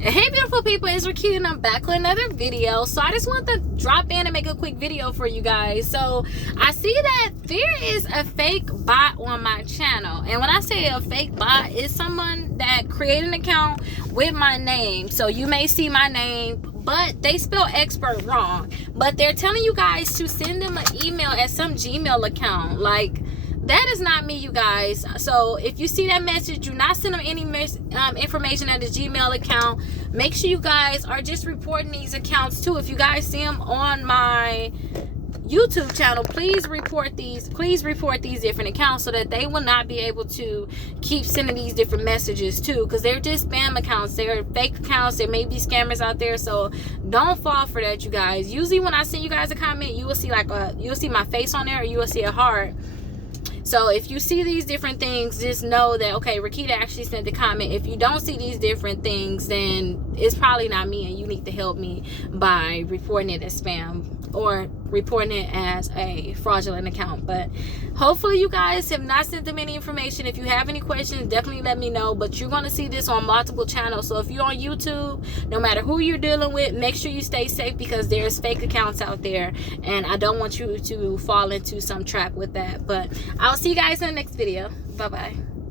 Hey beautiful people, it's Rickita and I'm back with another video. So I just want to drop in and make a quick video for you guys. So I see that there is a fake bot on my channel, and when I say a fake bot, it's someone that created an account with my name. So you may see my name, but they spell expert wrong, but they're telling you guys to send them an email at some Gmail account. Like, that is not me, you guys. So if you see that message, do not send them any information at the Gmail account. Make sure you guys are just reporting these accounts too. If you guys see them on my YouTube channel, please report these different accounts so that they will not be able to keep sending these different messages too, because they're just spam accounts. They're fake accounts. There may be scammers out there, so don't fall for that, you guys. Usually when I send you guys a comment, you will see you'll see my face on there, or you will see a heart. So if you see these different things, just know that, okay, Rickita actually sent the comment. If you don't see these different things, then it's probably not me, and you need to help me by reporting it as spam or reporting it as a fraudulent account. But hopefully you guys have not sent them any information. If you have any questions, definitely let me know. But you're going to see this on multiple channels. So if you're on YouTube, no matter who you're dealing with, make sure you stay safe, because there's fake accounts out there, and I don't want you to fall into some trap with that. But I'll see you guys in the next video. Bye bye.